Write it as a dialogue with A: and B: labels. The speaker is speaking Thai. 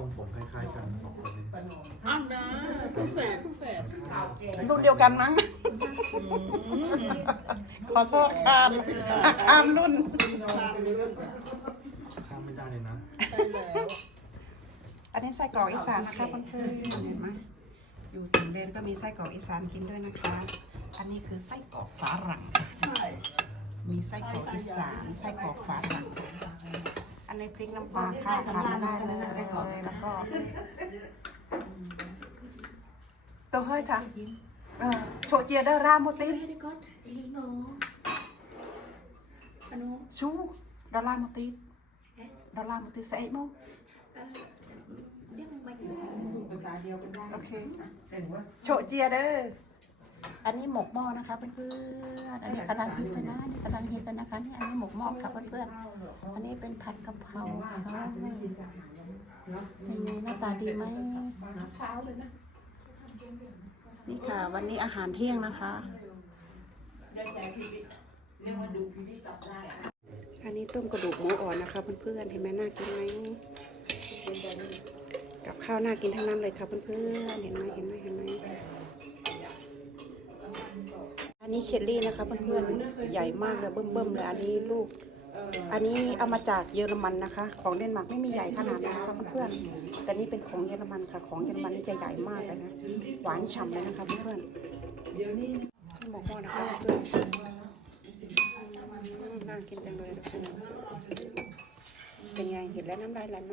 A: รงผมคล้ายๆกันสองคนนี้
B: อ้าวนะผู้แฝดผู้แฝด
C: รุ่นเดียวกันมั้ง ขอโทษค่ะข้ามรุ่น
A: ข้ามไม่ได้เลยนะ
B: ใช่แล้ว
C: อันนี้ไส้กรอกอีสานนะคะเพื่อนๆเห็นไหมอยู่ถึงเบนก็มีไส้กรอกอีสานกินด้วยนะคะ อันนี้คือไส้กรอกฝาหลังค่ะ
B: ใช่
C: มีไส้กรอกอีสาน ไส้กรอกฝาหลัง อันนี้พริกน้ำปลาค่ะทานไม่ได้เลยแล้วก็ตัวเฮ้ยค่ะเออโชเจียเดอร์ราโมติน
D: Very good. Limo. Ano?
C: ชูดอลลาร์โมตินดอลลาร์โมตินเซโม
D: Yang baik.
C: โอเคโชเจียเดอร์ อันนี้หมกหม้อนะคะเพื่อนๆอันนี้กำลังฮิตเลยนะอันนี้กำลังฮิตเลยนะคะนี่อันนี้หมกหม้อค่ะเพื่อนๆอันนี้เป็นผัดกะเพราค่ะเป็นไงหน้าตาดีไหม
B: เช้าเลยนะ
C: นี่ค่ะ วันนี้อาหารเที่ยงนะคะอันนี้ต้มกระดูกหมูอ่อนนะคะ เพื่อนๆเห็นไหมน่ากินไหมกับข้าวน่ากินทั้งนั้นเลยค่ะเพื่อนๆเห็นไหมเห็นไหมเห็นไหมอั นนี้เชลลี่นะคะเพื่อนๆ ใหญ่มากเลยเบิ่มๆเลยอันนี้ลูก อันนี้เอามาจากเยอรมันนะคะ ของเดนมาร์กไม่มีใหญ่ขนาดนั้นนะคะเพื่อนๆ แต่นี่เป็นของเยอรมันค่ะ ของเยอรมันนี่จะใหญ่มากเลยนะ หวานฉ่ำเลยนะคะเพื่อนๆนี่หมกมอนะคะเพื่อนน่ากินจังเลยทุกคนเป็นไงเห็นแล้วน้ำลายไหลไหม